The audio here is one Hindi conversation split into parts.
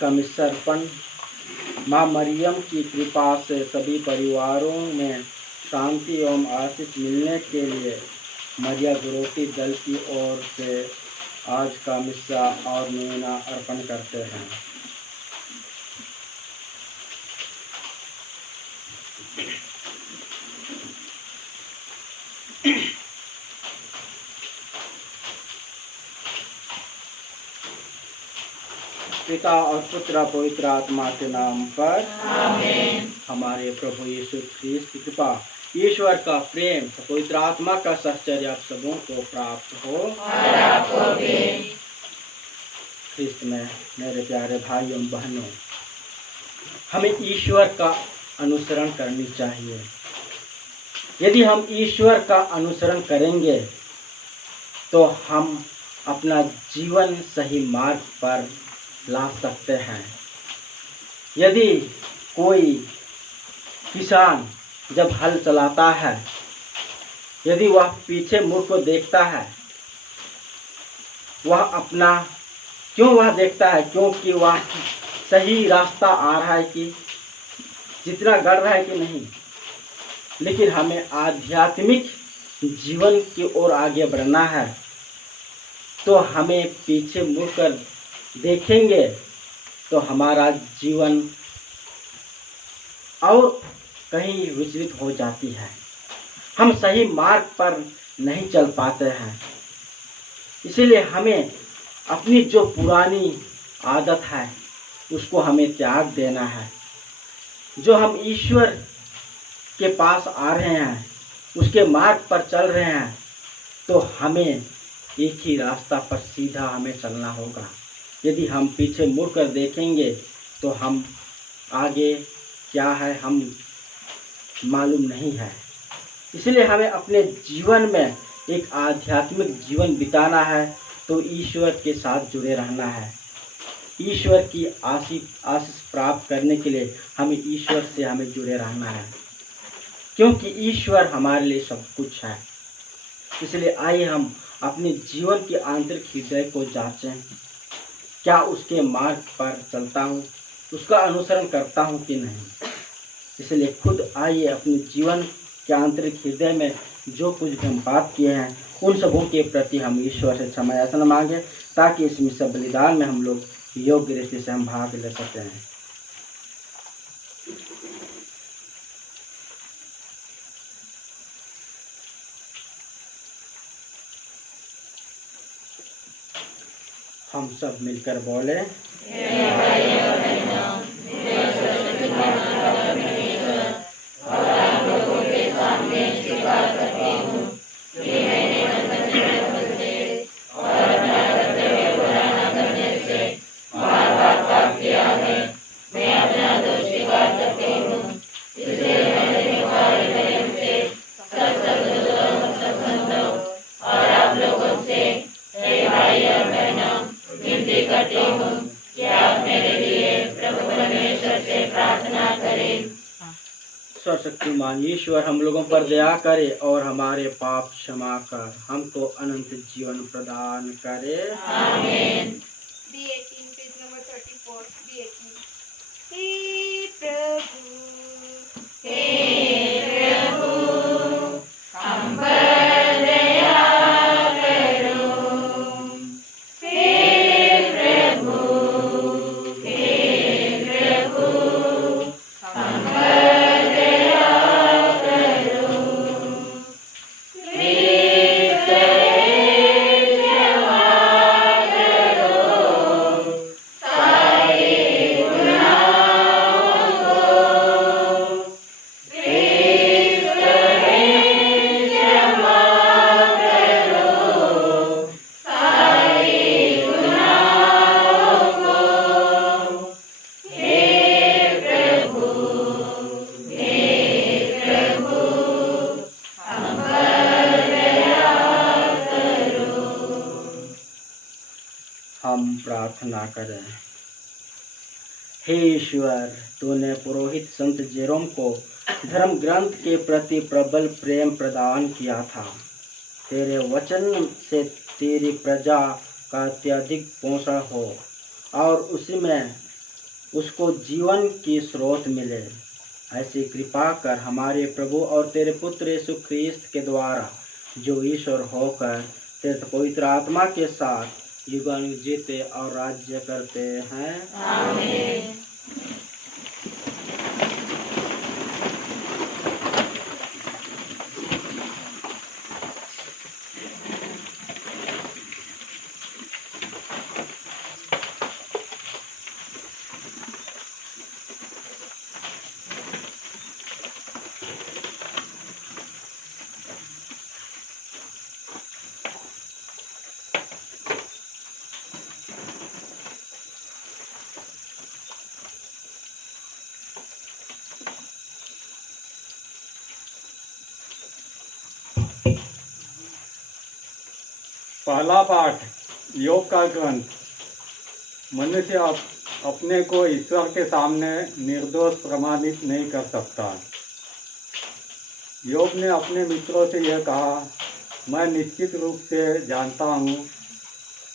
का मिस्र अर्पण माँ मरियम की कृपा से सभी परिवारों में शांति एवं आशीष मिलने के लिए मरिया गुरोती दल की ओर से आज का मिस्सा और नोवेना अर्पण करते हैं। पिता और पुत्र पवित्र आत्मा के नाम पर आमीन। हमारे प्रभु यीशु ख्रीस्त की कृपा, ईश्वर का प्रेम, पवित्र आत्मा का सहचर्य आप सबों को प्राप्त हो और आपको भी। ख्रीस्त में मेरे प्यारे भाइयों एवं बहनों, हमें ईश्वर का अनुसरण करनी चाहिए। यदि हम ईश्वर का अनुसरण करेंगे तो हम अपना जीवन सही मार्ग पर ला सकते हैं। यदि कोई किसान जब हल चलाता है, यदि वह पीछे मुड़ को देखता है, वह अपना क्यों वह देखता है? क्योंकि वह सही रास्ता आ रहा है कि जितना गड़ रहा है कि नहीं। लेकिन हमें आध्यात्मिक जीवन की ओर आगे बढ़ना है तो हमें पीछे मुड़कर देखेंगे तो हमारा जीवन और कहीं विचलित हो जाती है। हम सही मार्ग पर नहीं चल पाते हैं। इसीलिए हमें अपनी जो पुरानी आदत है उसको हमें त्याग देना है। जो हम ईश्वर के पास आ रहे हैं, उसके मार्ग पर चल रहे हैं, तो हमें एक ही रास्ता पर सीधा हमें चलना होगा। यदि हम पीछे मुड़कर देखेंगे तो हम आगे क्या है हम मालूम नहीं है। इसलिए हमें अपने जीवन में एक आध्यात्मिक जीवन बिताना है तो ईश्वर के साथ जुड़े रहना है। ईश्वर की आशीष प्राप्त करने के लिए हमें ईश्वर से हमें जुड़े रहना है, क्योंकि ईश्वर हमारे लिए सब कुछ है। इसलिए आइए हम अपने जीवन के आंतरिक हृदय को जांचें। क्या उसके मार्ग पर चलता हूँ, उसका अनुसरण करता हूँ कि नहीं। इसलिए खुद आइए अपने जीवन के आंतरिक हृदय में जो कुछ भी हम पाप किए हैं उन सबों के प्रति हम ईश्वर से क्षमा याचना मांगे, ताकि इस मिस्र बलिदान में हम लोग योग्य रीति से हम भाग ले सकते हैं। हम सब मिलकर बोले, सर्वशक्तिमान ईश्वर हम लोगों पर दया करे और हमारे पाप क्षमा कर हमको अनंत जीवन प्रदान करे। आमीन। B18 page number 34 B18। हे प्रभु हम पर दया करो। हे प्रभु हम पर दया करो। हम प्रार्थना करें। हे ईश्वर, तूने पुरोहित संत जेरोम को धर्म ग्रंथ के प्रति प्रबल प्रेम प्रदान किया था। तेरे वचन से तेरी प्रजा का अत्यधिक पोषण हो और उसी में उसको जीवन की स्रोत मिले। ऐसी कृपा कर हमारे प्रभु और तेरे पुत्र यीशु ख्रीस्त के द्वारा, जो ईश्वर होकर तेरे पवित्र आत्मा के साथ युगानुग जीते और राज्य करते हैं। आमीन। पहला पाठ, योग का ग्रंथ। मनुष्य अपने को ईश्वर के सामने निर्दोष प्रमाणित नहीं कर सकता। योग ने अपने मित्रों से यह कहा, मैं निश्चित रूप से जानता हूँ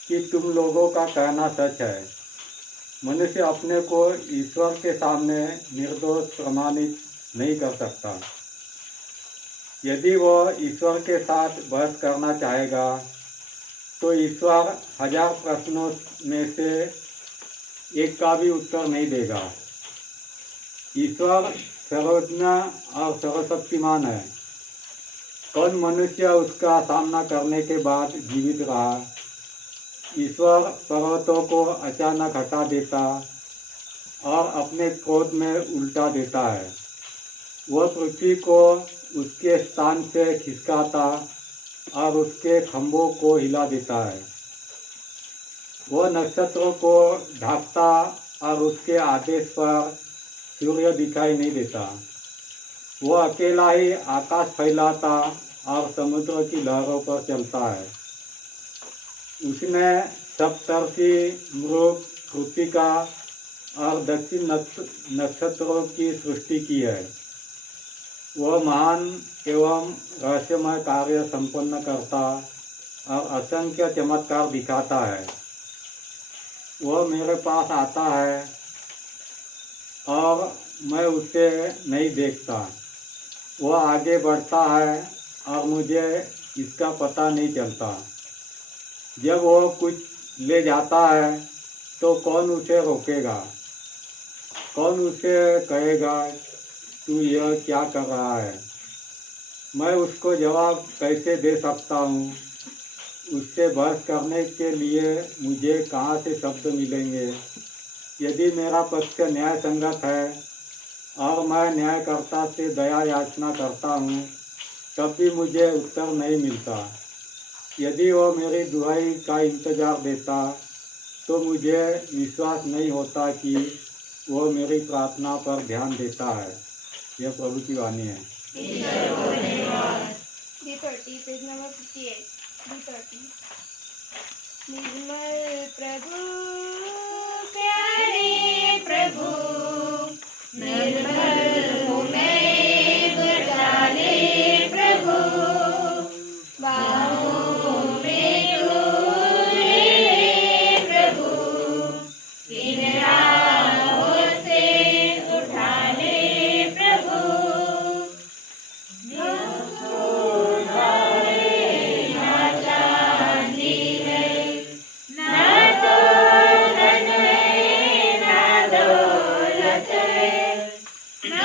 कि तुम लोगों का कहना सच है। मनुष्य अपने को ईश्वर के सामने निर्दोष प्रमाणित नहीं कर सकता। यदि वह ईश्वर के साथ बहस करना चाहेगा तो ईश्वर 1000 प्रश्नों में से एक का भी उत्तर नहीं देगा। ईश्वर सर्वज्ञ और सर्वशक्तिमान है। कौन मनुष्य उसका सामना करने के बाद जीवित रहा? ईश्वर पर्वतों को अचानक हटा देता और अपने क्रोध में उल्टा देता है। वह पृथ्वी को उसके स्थान से खिसकाता और उसके खंभों को हिला देता है। वह नक्षत्रों को ढांकता और उसके आदेश पर सूर्य दिखाई नहीं देता। वह अकेला ही आकाश फैलाता और समुद्र की लहरों पर चलता है। उसने सप्तर्षि, मृग, कृत्तिका और दक्षिण नक्षत्रों की सृष्टि की है। वह महान एवं रहस्यमय कार्य संपन्न करता और असंख्य चमत्कार दिखाता है। वह मेरे पास आता है और मैं उसे नहीं देखता। वह आगे बढ़ता है और मुझे इसका पता नहीं चलता। जब वह कुछ ले जाता है तो कौन उसे रोकेगा? कौन उसे कहेगा तू यह क्या कर रहा है? मैं उसको जवाब कैसे दे सकता हूँ? उससे बहस करने के लिए मुझे कहाँ से शब्द मिलेंगे? यदि मेरा पक्ष न्याय संगत है और मैं न्यायकर्ता से दया याचना करता हूँ, तब भी मुझे उत्तर नहीं मिलता। यदि वह मेरी दुहाई का इंतजार देता तो मुझे विश्वास नहीं होता कि वह मेरी प्रार्थना पर ध्यान देता है। यह प्रभु की वाणी है। D30, page number 58, D30। निर्मल प्रभु, प्यारे प्रभु, निर्मल हूँ मैं, बचा ले प्रभु, बाहों में तू ले प्रभु, इन राहों से उठा ले प्रभु, जो सोना है ना चांदी है, ना तो धन है ना दौलत है, ना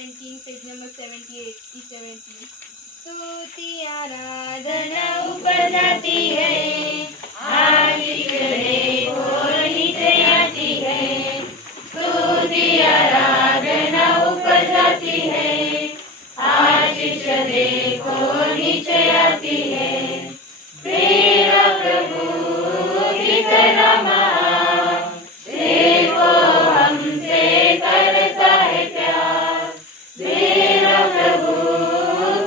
17, पेज नंबर 78 E70। स्तुति आराधना ऊपर जाती है, आशीष देखो नीचे आती है। स्तुति आराधना ऊपर जाती है, आशीष देखो नीचे आती है। मेरा प्रभु कितना महान, देखो हमसे करता है प्यार। मेरा प्रभु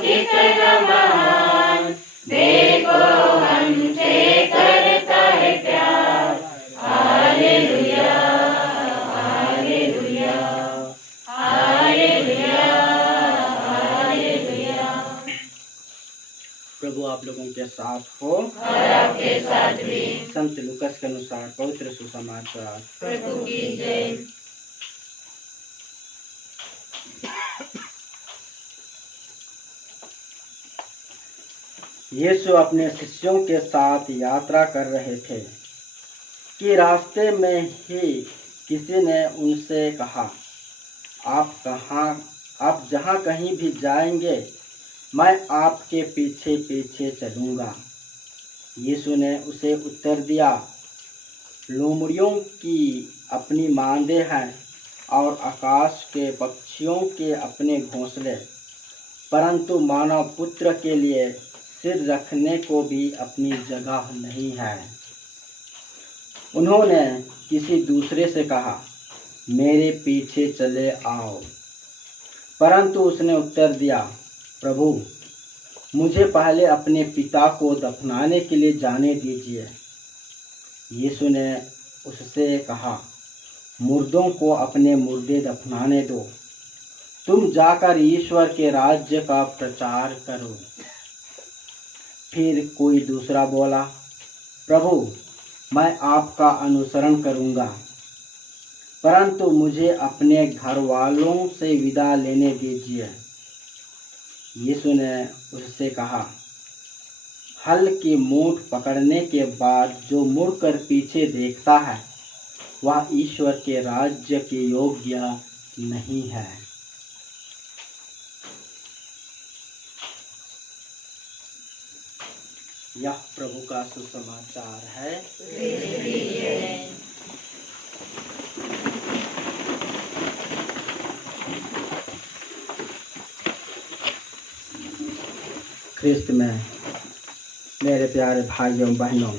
कितना महान, देखो हमसे करता है प्यार। Hallelujah, hallelujah, hallelujah, hallelujah. प्रभु आप लोगों के साथ हो और आपके साथ भी। संत लूकस के अनुसार पवित्र सुसमाचार। प्रभु की जय। यीशु अपने शिष्यों के साथ यात्रा कर रहे थे कि रास्ते में ही किसी ने उनसे कहा, आप जहाँ कहीं भी जाएंगे मैं आपके पीछे पीछे चलूँगा। यीशु ने उसे उत्तर दिया, लोमड़ियों की अपनी मांदें हैं और आकाश के पक्षियों के अपने घोंसले, परंतु मानव पुत्र के लिए सिर रखने को भी अपनी जगह नहीं है। उन्होंने किसी दूसरे से कहा, मेरे पीछे चले आओ। परंतु उसने उत्तर दिया, प्रभु मुझे पहले अपने पिता को दफनाने के लिए जाने दीजिए। यीशु ने उससे कहा, मुर्दों को अपने मुर्दे दफनाने दो, तुम जाकर ईश्वर के राज्य का प्रचार करो। फिर कोई दूसरा बोला, प्रभु मैं आपका अनुसरण करूँगा, परंतु मुझे अपने घर वालों से विदा लेने दीजिए। यीशु ने उससे कहा, हल की मूठ पकड़ने के बाद जो मुड़कर पीछे देखता है वह ईश्वर के राज्य के योग्य नहीं है। यह प्रभु का सुसमाचार है। ख्रिस्त में मेरे प्यारे भाइयों बहनों,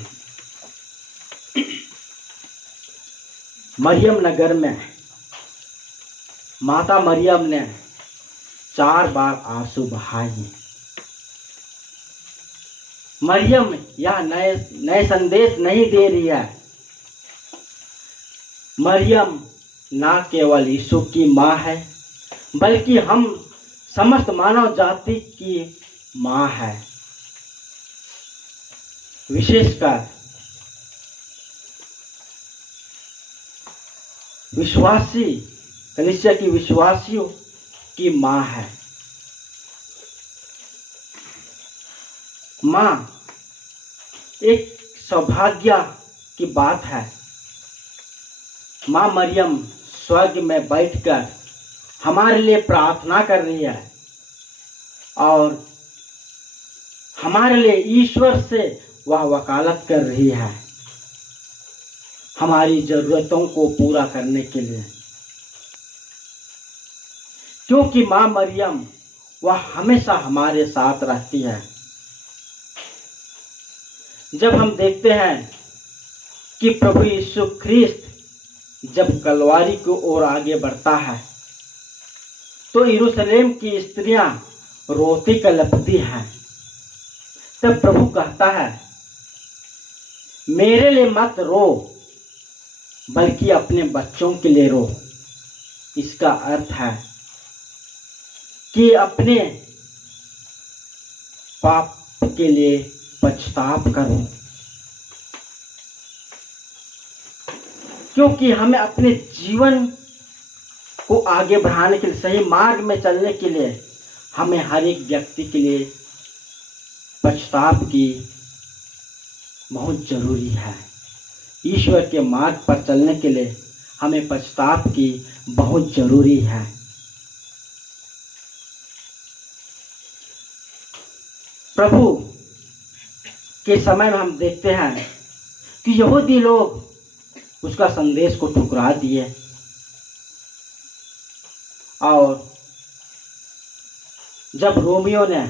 मरियम नगर में माता मरियम ने 4 बार आंसू बहाए। मरियम यह नए संदेश नहीं दे रही है। मरियम ना केवल यीशु की माँ है, बल्कि हम समस्त मानव जाति की माँ है। विशेषकर विश्वासी कलीसिया की विश्वासियों की माँ है। माँ एक सौभाग्य की बात है। माँ मरियम स्वर्ग में बैठकर हमारे लिए प्रार्थना कर रही है और हमारे लिए ईश्वर से वह वकालत कर रही है, हमारी जरूरतों को पूरा करने के लिए। क्योंकि माँ मरियम वह हमेशा हमारे साथ रहती है। जब हम देखते हैं कि प्रभु यीशु ख्रिस्त जब कलवारी की ओर आगे बढ़ता है तो यरूशलेम की स्त्रियां रोती कलपती हैं। तब प्रभु कहता है, मेरे लिए मत रो बल्कि अपने बच्चों के लिए रो। इसका अर्थ है कि अपने पाप के लिए पछताप करो, क्योंकि हमें अपने जीवन को आगे बढ़ाने के लिए, सही मार्ग में चलने के लिए हमें हर एक व्यक्ति के लिए पछताप की बहुत जरूरी है। ईश्वर के मार्ग पर चलने के लिए हमें पछताप की बहुत जरूरी है। प्रभु के समय में हम देखते हैं कि यहूदी लोग उसका संदेश को ठुकरा दिए और जब रोमियो ने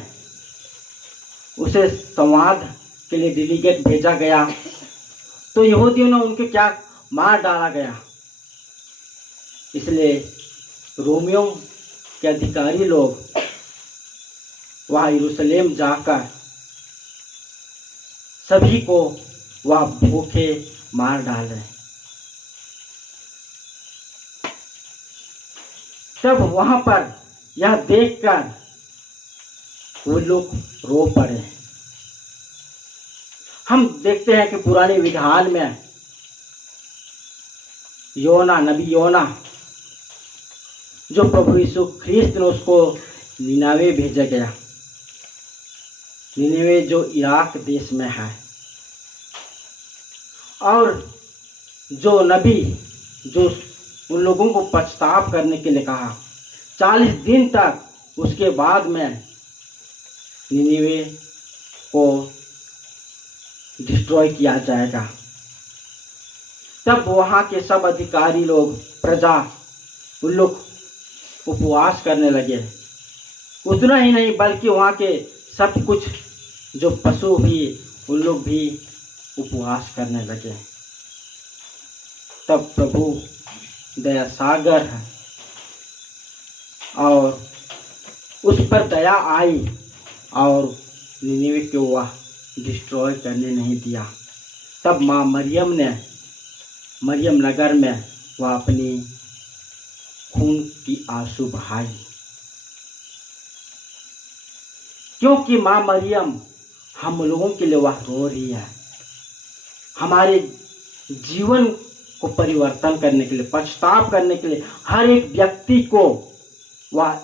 उसे संवाद के लिए डेलीगेट भेजा गया तो यहूदियों ने उनके क्या मार डाला गया। इसलिए रोमियो के अधिकारी लोग वहाँ यरूशलेम जाकर सभी को वह भूखे मार डाले। तब वहां पर यह देखकर वो लोग रो पड़े। हम देखते हैं कि पुराने विधान में योना, नबी योना, जो प्रभु यीशु ख्रिस्त ने उसको निनावे भेजा गया। निनावे जो इराक देश में है, और जो नबी जो उन लोगों को पछताव करने के लिए कहा, 40 दिन तक उसके बाद में निनिवे को डिस्ट्रॉय किया जाएगा। तब वहाँ के सब अधिकारी लोग, प्रजा, उन लोग उपवास करने लगे। उतना ही नहीं बल्कि वहाँ के सब कुछ जो पशु भी, उन लोग भी उपवास करने लगे। तब प्रभु दया सागर है और उस पर दया आई और निनिवे को वह डिस्ट्रॉय करने नहीं दिया। तब माँ मरियम ने मरियम नगर में वह अपनी खून की आंसू बहाई, क्योंकि माँ मरियम हम लोगों के लिए वह रो रही है, हमारे जीवन को परिवर्तन करने के लिए, पछताव करने के लिए हर एक व्यक्ति को वह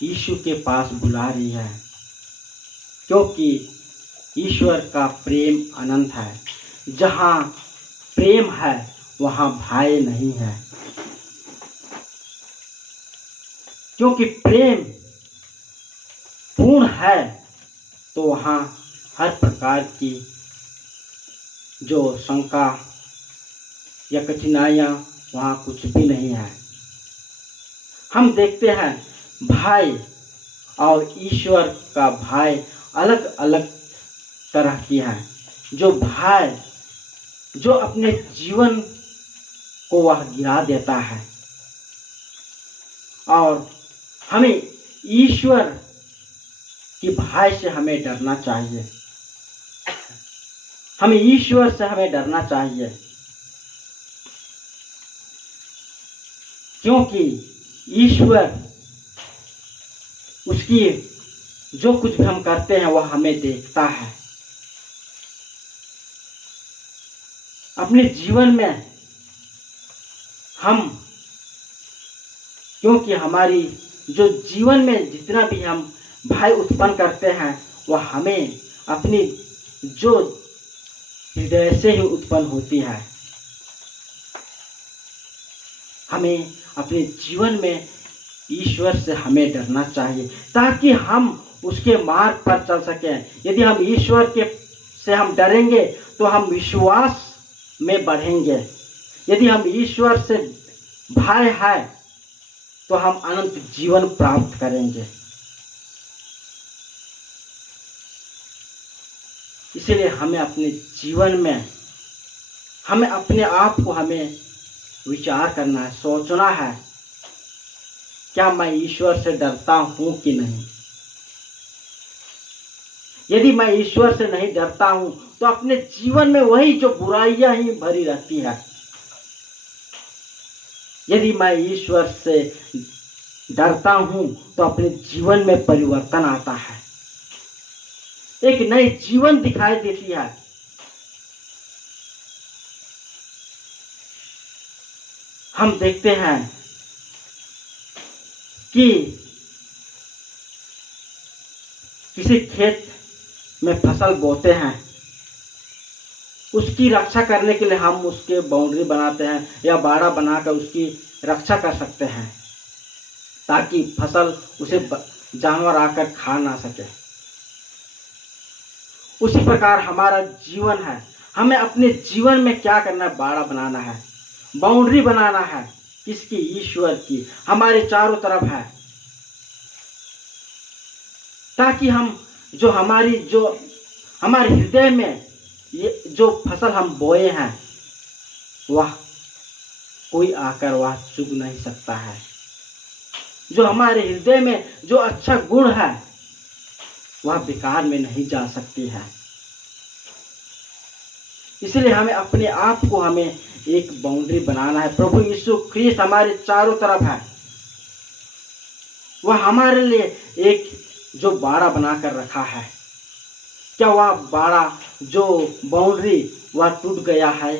यीशु के पास बुला रही है, क्योंकि ईश्वर का प्रेम अनंत है। जहाँ प्रेम है वहाँ भय नहीं है, क्योंकि प्रेम पूर्ण है तो वहाँ हर प्रकार की जो शंका या कठिनाइयाँ वहाँ कुछ भी नहीं है। हम देखते हैं भाई और ईश्वर का भाई अलग अलग तरह की है। जो भाई जो अपने जीवन को वह गिरा देता है, और हमें ईश्वर की भाई से हमें डरना चाहिए। हमें ईश्वर से हमें डरना चाहिए, क्योंकि ईश्वर उसकी जो कुछ भी हम करते हैं वह हमें देखता है। अपने जीवन में हम, क्योंकि हमारी जो जीवन में जितना भी हम भय उत्पन्न करते हैं वह हमें अपनी जो हृदय से ही उत्पन्न होती है। हमें अपने जीवन में ईश्वर से हमें डरना चाहिए ताकि हम उसके मार्ग पर चल सकें। यदि हम ईश्वर के से हम डरेंगे तो हम विश्वास में बढ़ेंगे। यदि हम ईश्वर से भय है तो हम अनंत जीवन प्राप्त करेंगे। इसलिए हमें अपने जीवन में हमें अपने आप को हमें विचार करना है, सोचना है, क्या मैं ईश्वर से डरता हूं कि नहीं। यदि मैं ईश्वर से नहीं डरता हूं तो अपने जीवन में वही जो बुराइयां ही भरी रहती है। यदि मैं ईश्वर से डरता हूं तो अपने जीवन में परिवर्तन आता है, एक नई जीवन दिखाई देती है। हम देखते हैं कि किसी खेत में फसल बोते हैं, उसकी रक्षा करने के लिए हम उसके बाउंड्री बनाते हैं या बाड़ा बनाकर उसकी रक्षा कर सकते हैं ताकि फसल उसे जानवर आकर खा ना सके। उसी प्रकार हमारा जीवन है। हमें अपने जीवन में क्या करना है? बाड़ा बनाना है, बाउंड्री बनाना है। किसकी? ईश्वर की। हमारे चारों तरफ है, ताकि हम जो हमारे हृदय में ये जो फसल हम बोए हैं, वह कोई आकर वह चुग नहीं सकता है। जो हमारे हृदय में जो अच्छा गुण है, वह बेकार में नहीं जा सकती है। इसलिए हमें अपने आप को हमें एक बाउंड्री बनाना है। प्रभु यीशु ख्रीस्त हमारे चारों तरफ है। वह हमारे लिए एक जो बाड़ा बनाकर रखा है। क्या वह बाड़ा जो बाउंड्री वह टूट गया है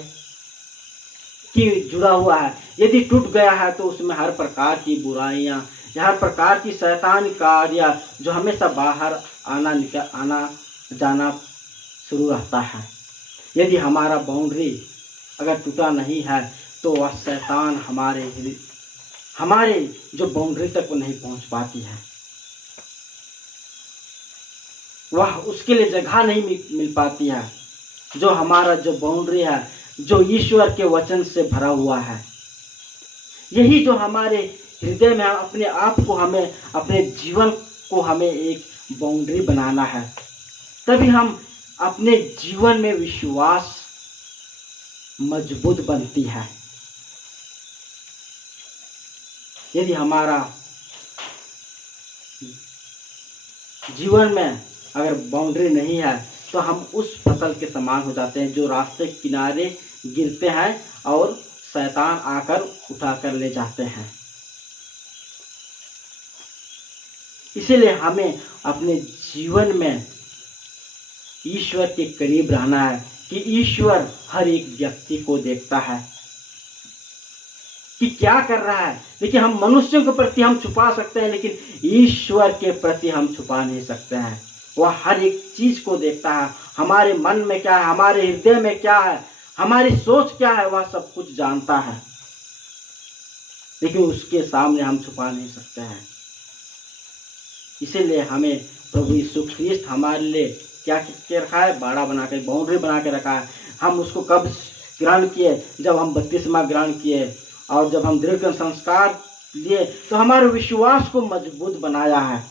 कि जुड़ा हुआ है? यदि टूट गया है तो उसमें हर प्रकार की बुराइयां, हर प्रकार की शैतानी कार्य जो हमेशा बाहर आना जाना शुरू रहता है। यदि हमारा बाउंड्री अगर टूटा नहीं है तो वह शैतान हमारे जो बाउंड्री तक वो नहीं पहुंच पाती है। वह उसके लिए जगह नहीं मिल पाती है। जो हमारा जो बाउंड्री है, जो ईश्वर के वचन से भरा हुआ है, यही जो हमारे हृदय में अपने आप को हमें अपने जीवन को हमें एक बाउंड्री बनाना है। तभी हम अपने जीवन में विश्वास मजबूत बनती है। यदि हमारा जीवन में अगर बाउंड्री नहीं है तो हम उस फसल के समान हो जाते हैं जो रास्ते किनारे गिरते हैं और शैतान आकर उठाकर ले जाते हैं। इसीलिए हमें अपने जीवन में ईश्वर के करीब रहना है कि ईश्वर हर एक व्यक्ति को देखता है कि क्या कर रहा है। लेकिन हम मनुष्यों के प्रति हम छुपा सकते हैं, लेकिन ईश्वर के प्रति हम छुपा नहीं सकते हैं। वह हर एक चीज को देखता है। हमारे मन में क्या है, हमारे हृदय में क्या है, हमारी सोच क्या है, वह सब कुछ जानता है। लेकिन उसके सामने हम छुपा नहीं सकते हैं। इसीलिए हमें प्रभु यीशु ख्रीस्त हमारे लिए क्या करके रखा है? बाड़ा बना के, बाउंड्री बना के रखा है। हम उसको कब ग्रहण किए? जब हम बपतिस्मा ग्रहण किए और जब हम दृढ़ संस्कार लिए तो हमारे विश्वास को मजबूत बनाया है।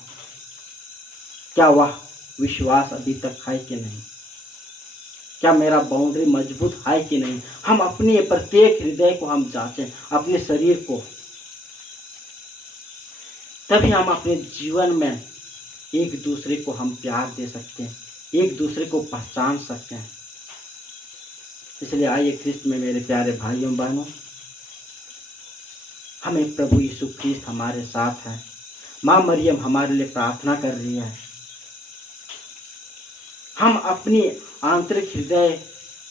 क्या वह विश्वास अभी तक है कि नहीं? क्या मेरा बाउंड्री मजबूत है कि नहीं? हम अपने प्रत्येक हृदय को हम जांचें, अपने शरीर को। तभी हम अपने जीवन में एक दूसरे को हम प्यार दे सकते हैं, एक दूसरे को पहचान सकते हैं। इसलिए आइए ख्रिस्त में मेरे प्यारे भाइयों बहनों, हमें प्रभु यीशु ख्रिस्त हमारे साथ है। माँ मरियम हमारे लिए प्रार्थना कर रही है। हम अपनी आंतरिक हृदय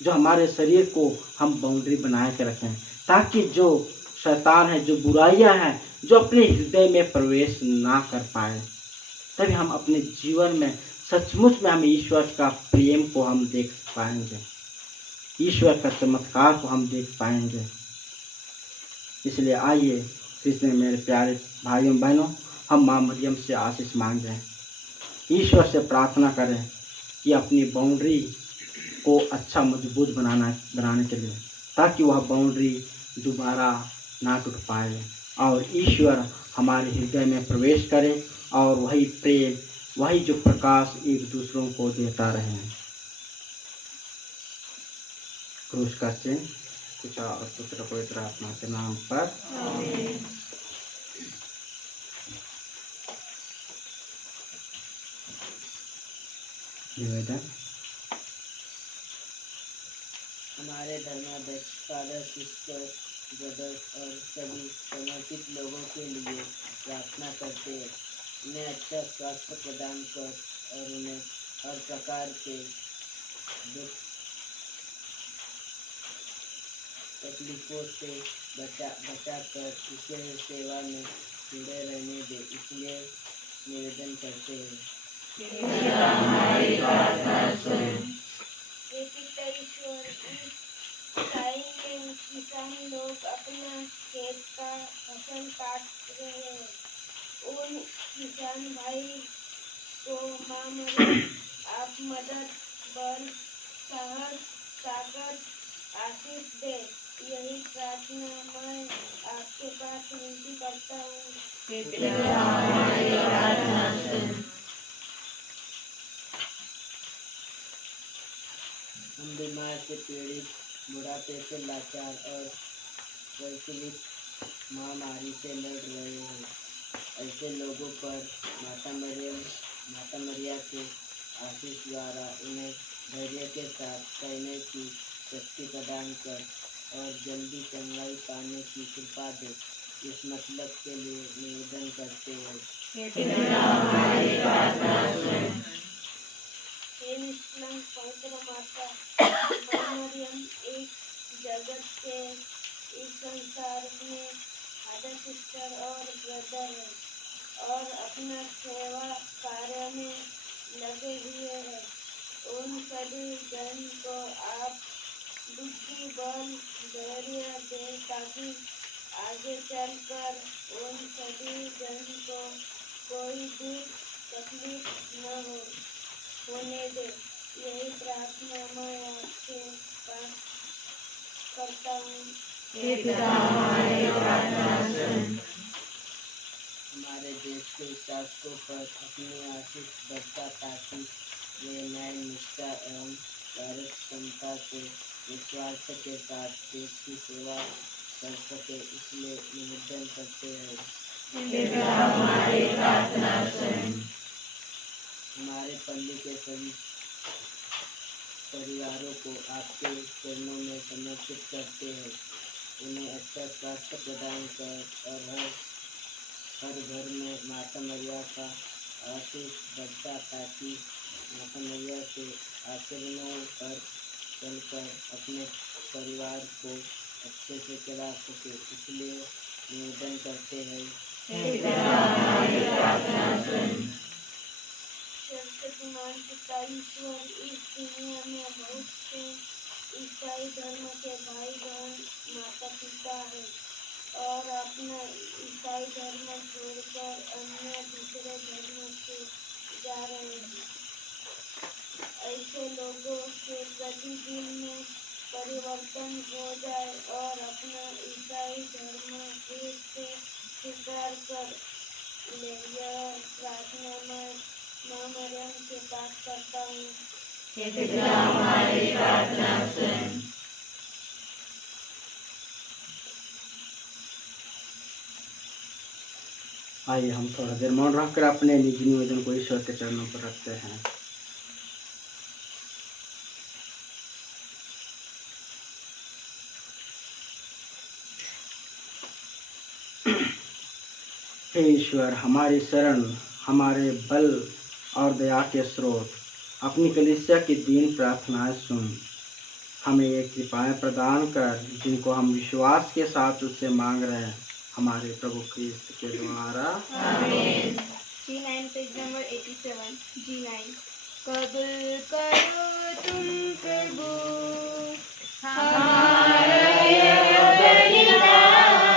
जो हमारे शरीर को हम बाउंड्री बना के रखें, ताकि जो शैतान है, जो बुराइयां हैं, जो अपने हृदय में प्रवेश ना कर पाए। तभी हम अपने जीवन में सचमुच में हम ईश्वर का प्रेम को हम देख पाएंगे, ईश्वर का चमत्कार को हम देख पाएंगे। इसलिए आइए ख्रिस्त में मेरे प्यारे भाइयों बहनों, हम माँ मरियम से आशीष मांगें, ईश्वर से प्रार्थना करें कि अपनी बाउंड्री को अच्छा मजबूत बनाने के लिए, ताकि वह बाउंड्री दोबारा ना टूट पाए और ईश्वर हमारे हृदय में प्रवेश करे और वही प्रेम, वही जो प्रकाश एक दूसरों को देता रहे। क्रूस का चिन्ह पिता और पुत्र पवित्र आत्मा के नाम पर आमीन। निवेदन। हमारे धर्माध्यक्ष फादर, सिस्टर, ब्रदर्स और सभी समर्पित लोगों के लिए प्रार्थना करते हैं। उन्हें अच्छा स्वास्थ्य प्रदान कर और उन्हें हर प्रकार के दुख तकलीफों से बचा कर ईश्वर सेवा में जुड़े रहने दे, इसलिए निवेदन करते हैं। हमारी प्रार्थना सुन। पिता ईश्वर, इस टाइम में किसान लोग अपना खेत का फसल काट रहे हैं। उन किसान भाई को माँ मरियम आप मदद बल, साहस, ताकत, आशीष दे। यही प्रार्थना मैं आपके पास विनती करता हूँ। हम बीमार से पीड़ित, बुढ़ापे से लाचार और वैश्विक महामारी से लड़ रहे हैं। ऐसे लोगों पर माता मरिया के आशीष द्वारा उन्हें धैर्य के साथ सहने की शक्ति प्रदान कर और जल्दी चंगाई पाने की कृपा दे। इस मतलब के लिए निवेदन करते हैं। हे निष्कलंक पवित्र माता मरियम, इस जगत के इस संसार में फादर, सिस्टर और ब्रदर है और अपना सेवा कार्य में लगे हुए हैं। उन सभी जन को आप बुद्धि, बल, धैर्य दे ताकि आगे चलकर उन सभी जन को कोई भी तकलीफ न होने दे। यही प्रार्थना मैं आपके पास करता हूँ। हमारे देश के शासकों पर अपनी आशीष बरसा ताकि वे न्याय, निष्ठा एवं कार्य क्षमता से निस्वार्थ के साथ देश की सेवा कर सके, इसलिए निवेदन करते हैं। हमारे पल्ली के सभी परिवारों को आपके चरणों में समर्पित करते हैं। उन्हें अच्छा स्वास्थ्य प्रदान कर और हर घर में माता मरिया का आशीष बढ़ता ताकि माता मरिया के आचरणों पर चलकर अपने परिवार को अच्छे से चला सके, इसलिए निवेदन करते हैं। शक्तिमान पिता ईश्वर, इस दुनिया में बहुत से ईसाई धर्म के भाई बहन माता पिता है और अपना ईसाई धर्म छोड़कर अन्य दूसरे धर्म से जा रहे हैं। ऐसे लोगों के प्रतिदिन में परिवर्तन हो जाए और अपना ईसाई धर्म फिर से स्वीकार कर ले। यह प्रार्थना मैं माँ मरियम के पास करता हूँ। आइए हम थोड़ा देर मौन रखकर अपने निजी निवेदन को ईश्वर के चरणों पर रखते हैं। हे ईश्वर, हमारी शरण, हमारे बल और दया के स्रोत, अपनी कलीसिया की दीन प्रार्थनाएं सुन। हमें ये कृपाएं प्रदान कर जिनको हम विश्वास के साथ उससे मांग रहे हैं, हमारे प्रभु क्रिस्त के द्वारा। आमीन। G9 page number 87। G9 कबूल करो तुम प्रभु हमारा यह बलिदान,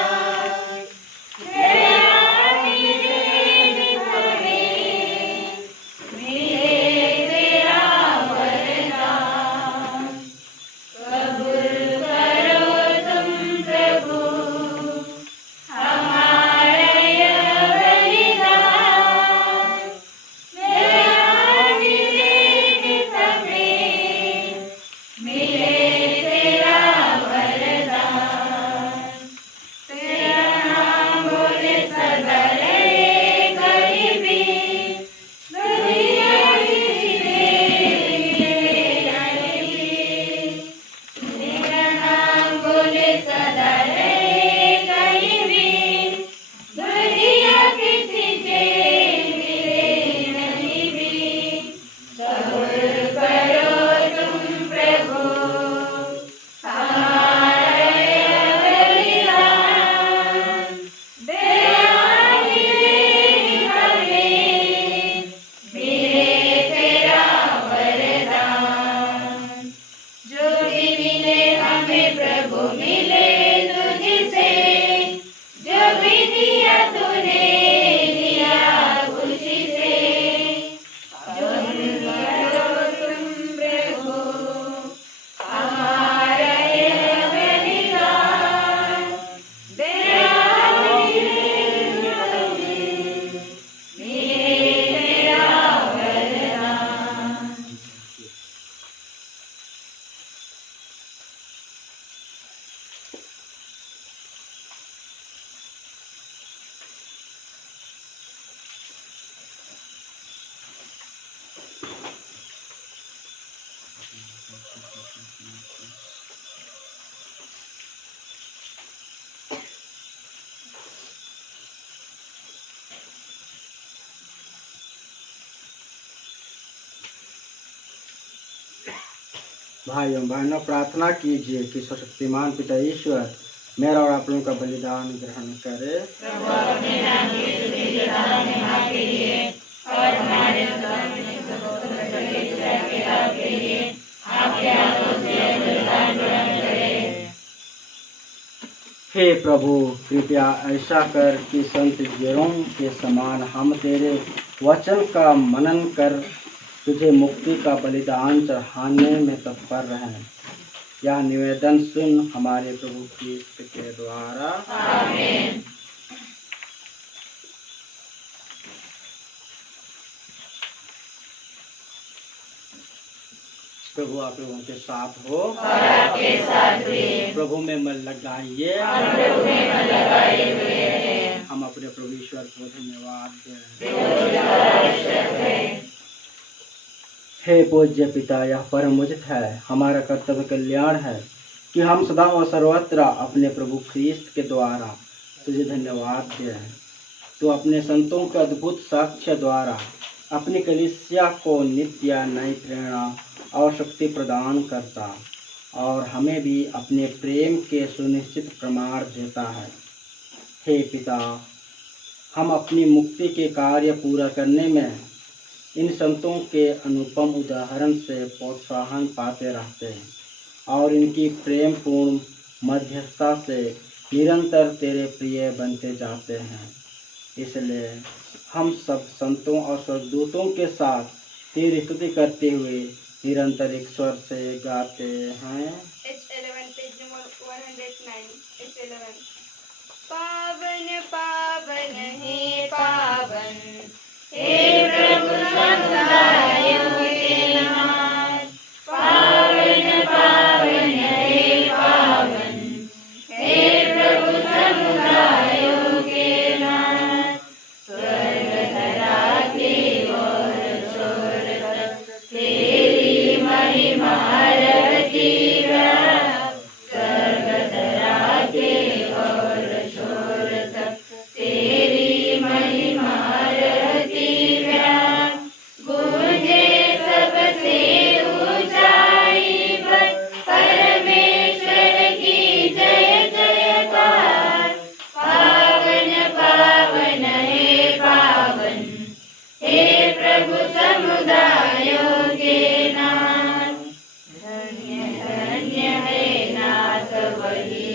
दया निवेद करें, मिले तेरा वरदान। कबूल करो तुम प्रभु हमारा यह बलिदान, दया निवेद करें, भाइयों बहनों, प्रार्थना कीजिए कि सर्वशक्तिमान पिता ईश्वर मेरा और आप लोगों का बलिदान ग्रहण करे। प्रभु अपने नाम की स्तुति सदा महिमा के लिए और हमारे धर्म में सबसे बड़े जय के लाभ के लिए आपके हाथों से बलिदान ग्रहण करें। हे प्रभु, कृपया ऐसा कर कि संत जेरोम के समान हम तेरे वचन का मनन कर तुझे मुक्ति का बलिदान चढ़ाने में तत्पर रहें। यह निवेदन सुन हमारे प्रभु क्रिस्त के द्वारा। आमीन। प्रभु आप लोगों के साथ हो और आपके साथ भी। प्रभु में मन लगाइए। हम प्रभु में मन लगाए हुए हैं। हम अपने प्रभु ईश्वर को धन्यवाद दें। जो ज्यादा आवश्यक है। हे पूज्य पिता, यह परम उचित है, हमारा कर्तव्य कल्याण है कि हम सदा और सर्वत्र अपने प्रभु ख्रीस्त के द्वारा तुझे धन्यवाद दें। तू अपने संतों के अद्भुत साक्ष्य द्वारा अपनी कलीसिया को नित्य नई प्रेरणा और शक्ति प्रदान करता और हमें भी अपने प्रेम के सुनिश्चित प्रमाण देता है। हे पिता, हम अपनी मुक्ति के कार्य पूरा करने में इन संतों के अनुपम उदाहरण से प्रोत्साहन पाते रहते हैं और इनकी प्रेमपूर्ण मध्यस्थता से निरंतर तेरे प्रिय बनते जाते हैं। इसलिए हम सब संतों और स्वर्गदूतों के साथ तेरी स्तुति करते हुए निरंतर एक स्वर से गाते हैं। H11 page number 109 H11। पावन पावन हे पावन, हे प्रभु समुदायों के नाथ। पावन पावन हे पावन, हे प्रभु समुदायों के नाथ। स्वर्ग धरा के और छोर तक तेरी महिमा रहती रहा। स्वर्ग धरा के और छोर तक तेरी महिमा रहती रहा। गूंजे सबसे ऊंचाई पर परमेश्वर की जय जयकार। पावन पावन हे पावन, हे प्रभु समुदायों के नाथ। धन्य धन्य है नाथ वही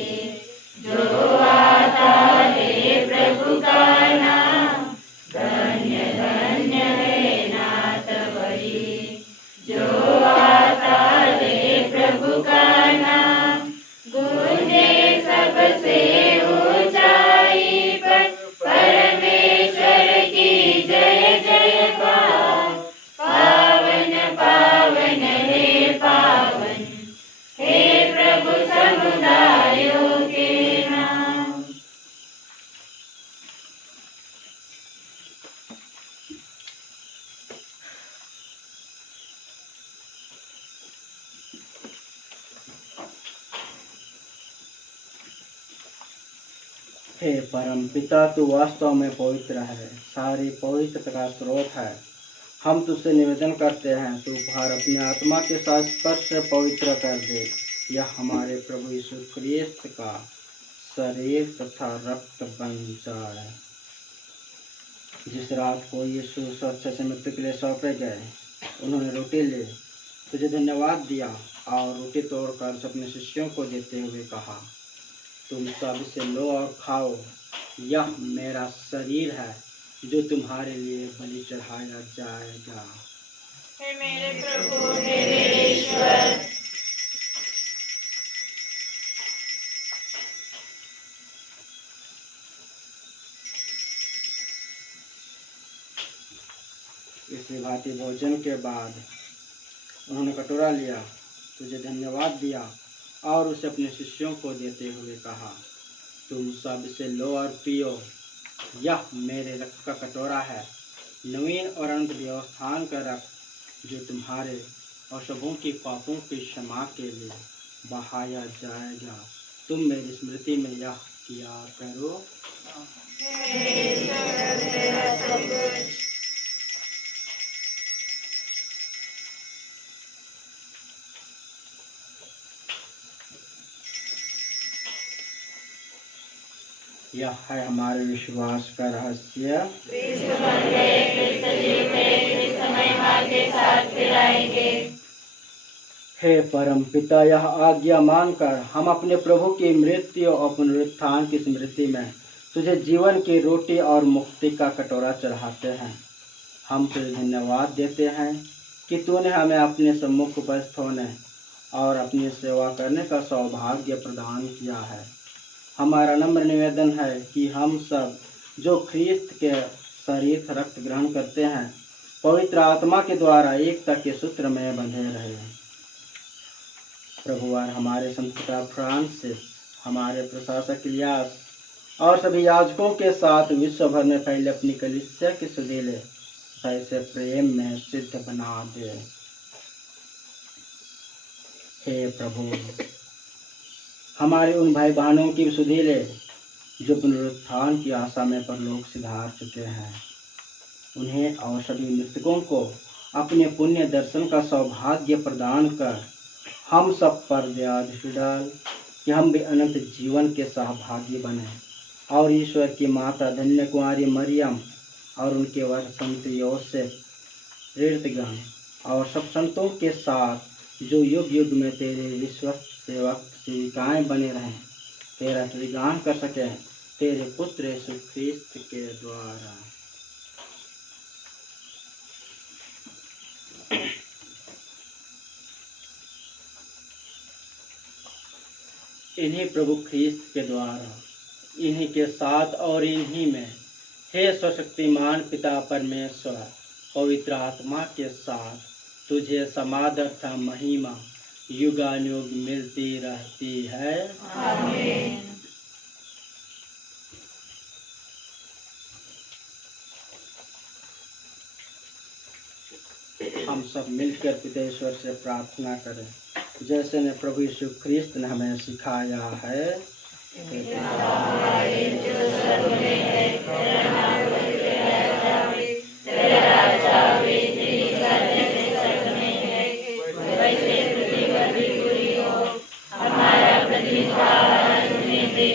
जो आता है प्रभु का नाम। धन्य धन्य है नाथ वही जो आता है प्रभु का नाम। गूंजे सबसे ऊंचाई पर परमेश्वर की जय जयकार। पावन पावन हे पावन, हे प्रभु समुदायों के नाम। हे परम पिता, तू वास्तव में पवित्र है, सारी पवित्रता का स्रोत है। हम तुझसे निवेदन करते हैं, तू भार अपनी आत्मा के साथ स्पर्श से पवित्र कर दे। यह हमारे प्रभु यीशु ख्रीस्त का शरीर तथा रक्त बन जाए। जिस रात को यीशु स्वेच्छा से मृत्यु के लिए सौंपे गए, उन्होंने रोटी ली, तुझे धन्यवाद दिया और रोटी तोड़कर उसे अपने शिष्यों को देते हुए कहा, तुम सब इसे लो और खाओ, यह मेरा शरीर है जो तुम्हारे लिए बलि चढ़ाया जाएगा। हे मेरे प्रभु, हे मेरे ईश्वर। इसी भांति भोजन के बाद उन्होंने कटोरा लिया, तुझे धन्यवाद दिया और उसे अपने शिष्यों को देते हुए कहा, तुम सब इसे लो और पियो, यह मेरे रक्त का कटोरा है, नवीन और अनंत व्यवस्थान का रक्त जो तुम्हारे और सबों की पापों की क्षमा के लिए बहाया जाएगा। तुम मेरी स्मृति में यह किया करो। यह है हमारे विश्वास का रहस्य। विश्व बन गए, फिर सजीव हुए, फिर समय माँ के साथ फिर आएंगे। हे परम पिता, यह आज्ञा मानकर हम अपने प्रभु की मृत्यु और पुनरुत्थान की स्मृति में तुझे जीवन की रोटी और मुक्ति का कटोरा चढ़ाते हैं। हम तुझे धन्यवाद देते हैं कि तूने हमें अपने सम्मुख उपस्थित होने और अपनी सेवा करने का सौभाग्य प्रदान किया है। हमारा नम्र निवेदन है कि हम सब जो ख्रीस्त के शरीर रक्त ग्रहण करते हैं, पवित्र आत्मा के द्वारा एकता के सूत्र में बंधे रहे। प्रभुवार हमारे संत पिता फ्रांसिस, हमारे प्रशासक इलियास और सभी याजकों के साथ विश्व भर में फैले अपनी कलीसिया के सुधीले ऐसे प्रेम में सिद्ध बना दे। हे प्रभु, हमारे उन भाई बहनों की सुधीले जो पुनरुत्थान की आशा में परलोक सिधार चुके हैं, उन्हें और सभी मृतकों को अपने पुण्य दर्शन का सौभाग्य प्रदान कर हम सब पर दया दृष्टि डाल कि हम भी अनंत जीवन के सहभागी बने और ईश्वर की माता धन्य कुमारी मरियम और उनके वर संत योसेफ, तीर्थगण और सब संतों के साथ जो युग युग में तेरे विश्वस्त सेवक सेविकाएं बने रहें, तेरा श्रीगान कर सके तेरे पुत्र यीशु ख्रीस्त के द्वारा। इन्हीं प्रभु ख्रीस्त के द्वारा, इन्हीं के साथ और इन्हीं में, हे स्वशक्तिमान पिता परमेश्वर, पवित्र आत्मा के साथ तुझे समादर्थ महिमा युगानुयुग मिलती रहती है। आमीन। हम सब मिलकर पितेश्वर से प्रार्थना करें, जैसे ने प्रभु यीशु ख्रीस्त ने हमें सिखाया है। हमारे जो स्वर्ग में है, तेरा नाम पवित्र जावे, तेरा राज्य आवे, तेरी इच्छा जैसे स्वर्ग में है, वैसे पृथ्वी पर भी पूरी हो। हमारा प्रतिदिन आहार हमें दे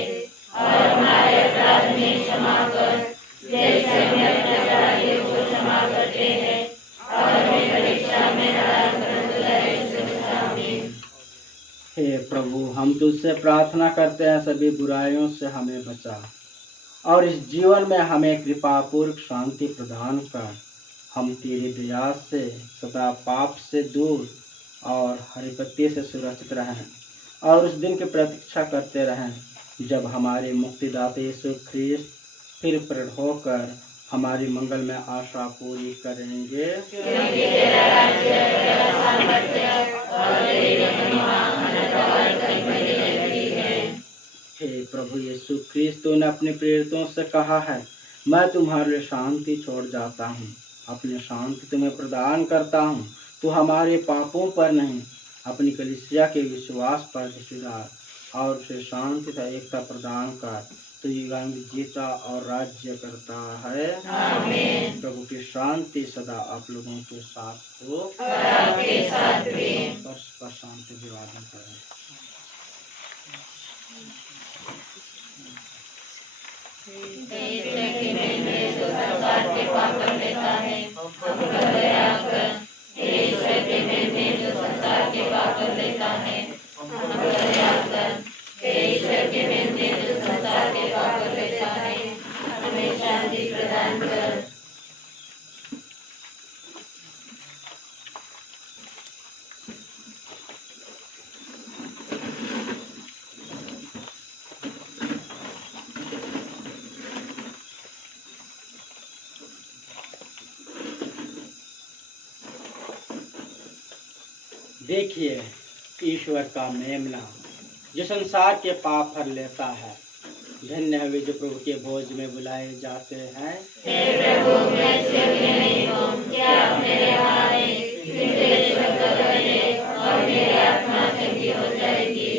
और हमारे अपराध में क्षमा कर, जैसे हम अपने अपराधियों को क्षमा करते हैं, और हमें परीक्षा में न डाल, परंतु बुराई से बचा। आमीन। हे प्रभु, हम तुझसे प्रार्थना करते हैं, सभी बुराइयों से हमें बचा और इस जीवन में हमें कृपा पूर्वक शांति प्रदान कर। हम तेरी दया से सदा पाप से दूर और हरिपत्ति से सुरक्षित रहें और उस दिन की प्रतीक्षा करते रहें जब हमारे मुक्तिदाता यीशु ख्रीस्त फिर प्रकट होकर हमारी मंगल में आशा पूरी करेंगे। क्योंकि तेरा राज्य, तेरा सामर्थ्य और तेरी महिमा अनंत काल तक बनी रहती है। हे प्रभु यीशु ख्रीस्त, तूने अपने प्रेरितों से कहा है, मैं तुम्हारे लिए शांति छोड़ जाता हूँ, अपनी शांति तुम्हें प्रदान करता हूँ। तू हमारे पापों पर नहीं, अपनी कलीसिया के विश्वास पर दृष्टि डाल और उसे शांति तथा एकता प्रदान कर। तू युगानुयुग जीता और राज्य करता है। आमीन। प्रभु की शांति सदा आप लोगों के साथ हो और आपके साथ भी। परस्पर शांति विवादन करें। ईश्वर की महिमा जो संसार के पाप कर लेता है, हम पर दया कर। ईश्वर की महिमा जो संसार के पाप कर लेता है, हम पर दया कर। ईश्वर की महिमा जो संसार के पाप कर लेता है, हमें शांति प्रदान कर। देखिए ईश्वर का मेमना जो संसार के पाप भर लेता है। धन्य है वे जो प्रभु के भोज में बुलाए जाते हैं। हे प्रभु, मैं योग्य नहीं हूँ कि आप मेरे यहाँ आए, किंतु एक शब्द कहिए और मेरी आत्मा चंगी हो जाएगी।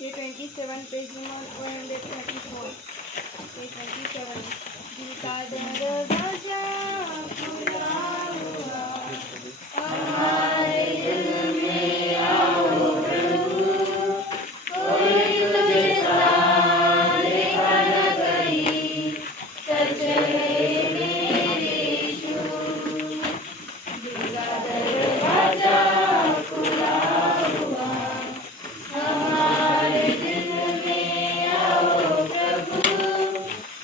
ये 27 पेज नंबर 134 ये 27 दिल का दरवाजा खुला हुआ हमारे दिल में आओ प्रभु कोई तुझे सा देखा न कहीं सच है मेरे यीशु दिल का दरवाजा खुला हुआ हमारे दिल में आओ प्रभु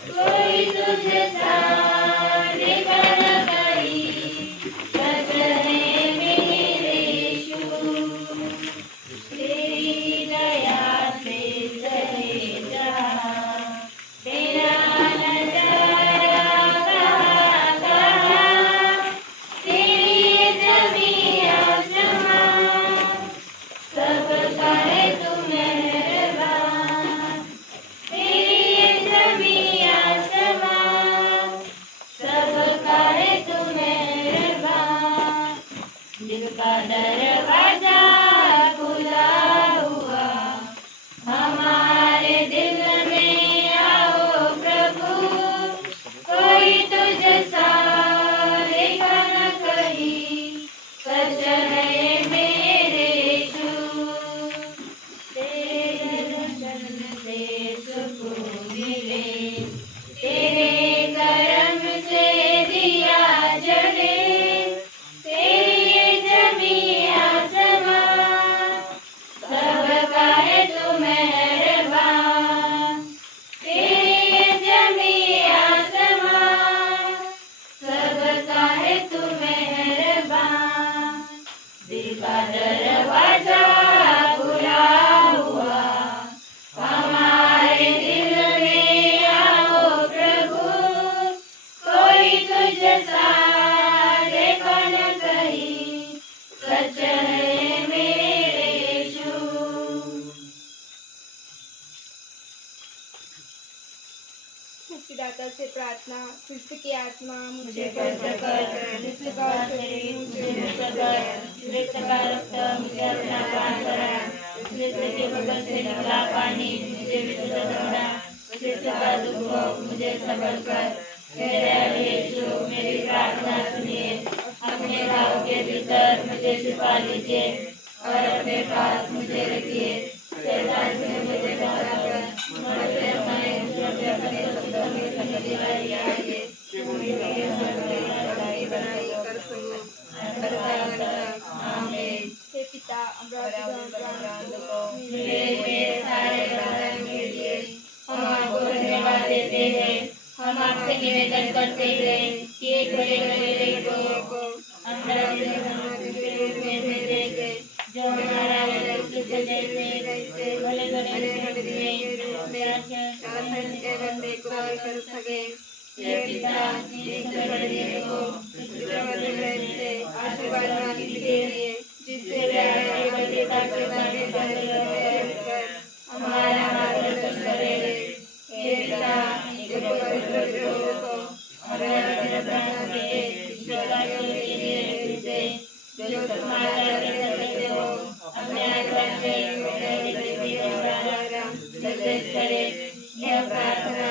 कोई तुझे सा देखा न कहीं सच है मेरे यीशु तेरी दया से चले जहाँ तेरा नजारा कहाँ कहाँ तेरी जमीन आसमां सबका है तू मेहरबान तेरी जमीन आसमां सबका है तू मेहरबान दिल का दरवाजा खुला हुआ हमारे दिल में आओ प्रभु कोई तुझे सा देखा न कहीं सच है मेरे यीशु तेरे दर्शन से सुकून मिले तेरे करम से दिया जले तेरी जमीन आसमां सबका है तू मेहरबान तेरी जमीन आसमां सबका है तू मेहरबान दिल का दरवाजा खुला हुआ हमारे दिल में आओ प्रभु कोई तुझे सा देखा न कहीं सच है मेरे यीशु मुक्तिदाता से प्रार्थना क्रिस्त की आत्मा मुझे पवित्र कर क्रिस्त का शरीर मुझे पवित्र कर क्रिस्त का रक्त मुझे अपना पान करा क्रिस्त के बगल से निकला पानी मुझे विशुद्ध बना क्रिस्त का दुख मुझे सबल कर हे दयालु यीशु मेरी प्रार्थना सुनिए अपने भाव के भीतर मुझे छुपा लीजिए और अपने पास मुझे रखिए शैतान से मुझे बचाकर मरते समय मुझे अपने शब्दों में संग दिलाई आइए कि मुझे बनाई कर सकूं आमीन हे पिता मेरे सारे बंधन के लिए हम आपको धन्यवाद देते हैं हम आपसे निवेदन करते हैं कि एक बड़े बड़े को अंदर के रूप में भेजेंगे जो हमारा जैसे भले बड़े को कर सके ये पिता को आशीर्वाद दीजिए जिससे हमारा मार्गदर्शन करे हे पिता जो समाचार करते हो अपने निर्देश करे यह प्रार्थना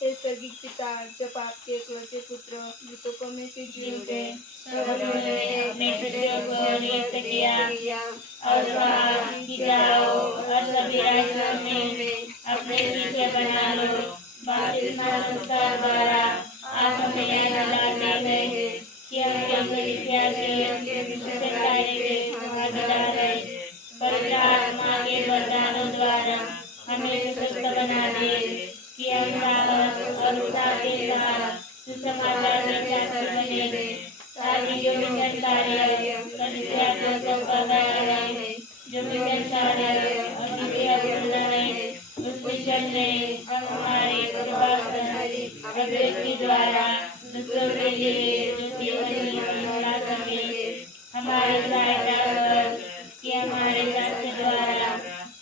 हे स्वर्गीय पिता जब आपके एकलौते पुत्र मृतकों में से जी उठे तब उन्होंने अपने शिष्यों को नियुक्त किया और कहा कि जाओ और सभी राज्यों में अपने शिष्य बना लो बपतिस्मा संस्कार द्वारा आप हमें यह बताते हैं कि हम के विशेष कार्य के भागीदार हैं पवित्र आत्मा के वरदानों द्वारा हमें स्वस्थ बना दिए कि हम साहस और उत्साह के साथ सुसमाचार प्रचार करने ताकि जो मिशन कार्य कलिसिया को सौंपा गया है जो मिशन कार्य अभियान है उस मिशन में हमारे अभिव्यक्ति द्वारा दूसरों के लिए जीवन ला सके हमारी सहायता कर कि हमारे शास्त्र द्वारा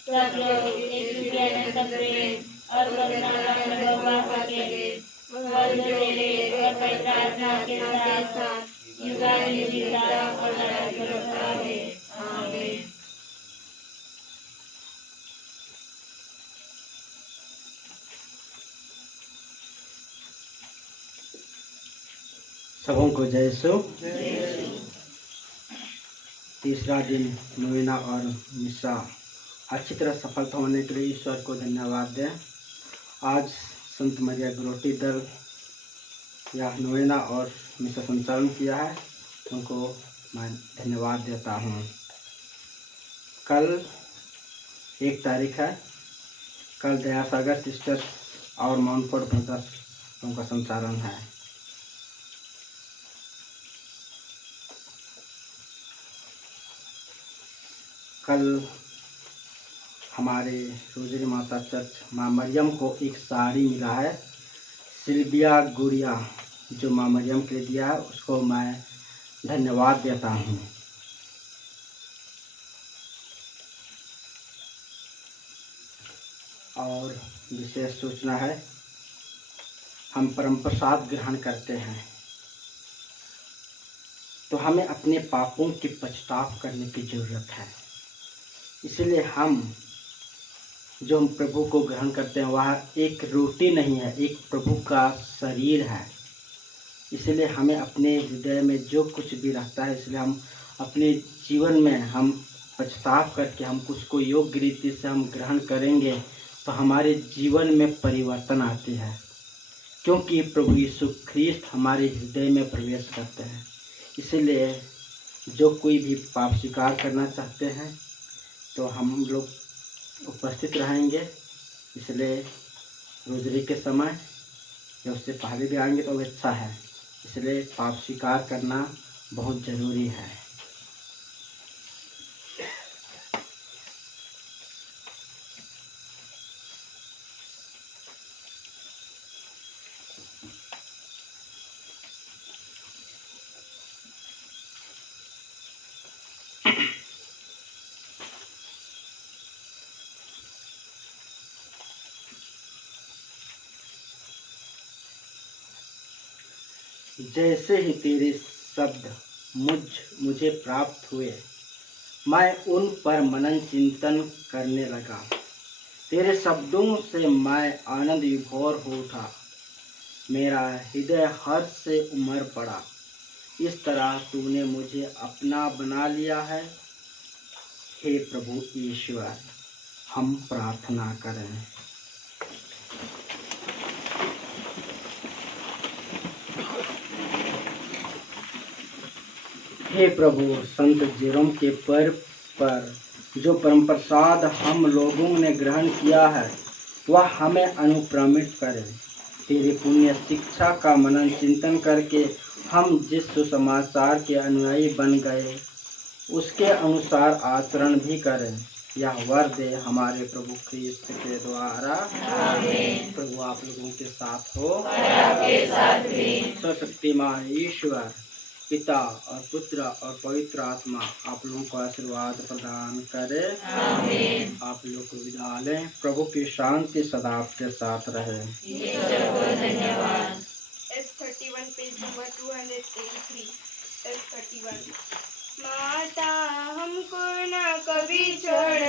सब लोग एक दूसरे अनंत प्रेम और करुणा का अनुभव पा सके और जो मेरे और पवित्र आत्मा के साथ सदा निधि पिता और राज्य करता है। आमीन। सबों को जय यीशु। तीसरा दिन नोवेना और मिसा अच्छी तरह सफलता होने के लिए ईश्वर को धन्यवाद दें। आज संत मरिया ग्रोटी दल यह नोवेना और मिसा संचालन किया है, उनको मैं धन्यवाद देता हूँ। कल 1 तारीख है। कल दयासागर सिस्टर्स और माउंटफोर्ड ब्रदर्स उनका संचालन है। कल हमारे रोजरी माता चर्च माँ मरियम को एक साड़ी मिला है। सिल्विया गुड़िया जो माँ मरियम के लिए दिया है, उसको मैं धन्यवाद देता हूँ। और विशेष सूचना है, हम परम प्रसाद ग्रहण करते हैं तो हमें अपने पापों की पछतावा करने की जरूरत है। इसलिए हम प्रभु को ग्रहण करते हैं वह एक रोटी नहीं है, एक प्रभु का शरीर है। इसलिए हमें अपने हृदय में जो कुछ भी रहता है, इसलिए हम अपने जीवन में हम पछतावा करके हम उसको योग्य रीति से हम ग्रहण करेंगे तो हमारे जीवन में परिवर्तन आती है, क्योंकि प्रभु यीशु ख्रीस्त हमारे हृदय में प्रवेश करते हैं। इसलिए जो कोई भी पाप स्वीकार करना चाहते हैं तो हम लोग उपस्थित रहेंगे। इसलिए रोजरी के समय या उससे पहले भी आएंगे तो अच्छा है। इसलिए पाप स्वीकार करना बहुत ज़रूरी है। जैसे ही तेरे शब्द मुझे प्राप्त हुए, मैं उन पर मनन चिंतन करने लगा। तेरे शब्दों से मैं आनंद विभोर हो उठा, मेरा हृदय हर्ष से उमड़ पड़ा। इस तरह तूने मुझे अपना बना लिया है। हे प्रभु ईश्वर, हम प्रार्थना करें। हे प्रभु, संत जेरोम के पर्व पर जो परम प्रसाद हम लोगों ने ग्रहण किया है वह हमें अनुप्राणित करे। तेरी पुण्य शिक्षा का मनन चिंतन करके हम जिस सुसमाचार के अनुयायी बन गए उसके अनुसार आचरण भी करें। यह वर दे हमारे प्रभु ख्रीस्त के द्वारा। आमीन। प्रभु आप लोगों के साथ हो और आपके साथ भी। सर्वशक्तिमान ईश्वर पिता और पुत्र और पवित्र आत्मा आप लोगों को आशीर्वाद प्रदान करे। आमीन। आप लोग को विदा लें। प्रभु की शांति सदा आपके साथ रहे। ईश्वर को धन्यवाद। S31 page number 283। S31 माता हमको न कभी छोड़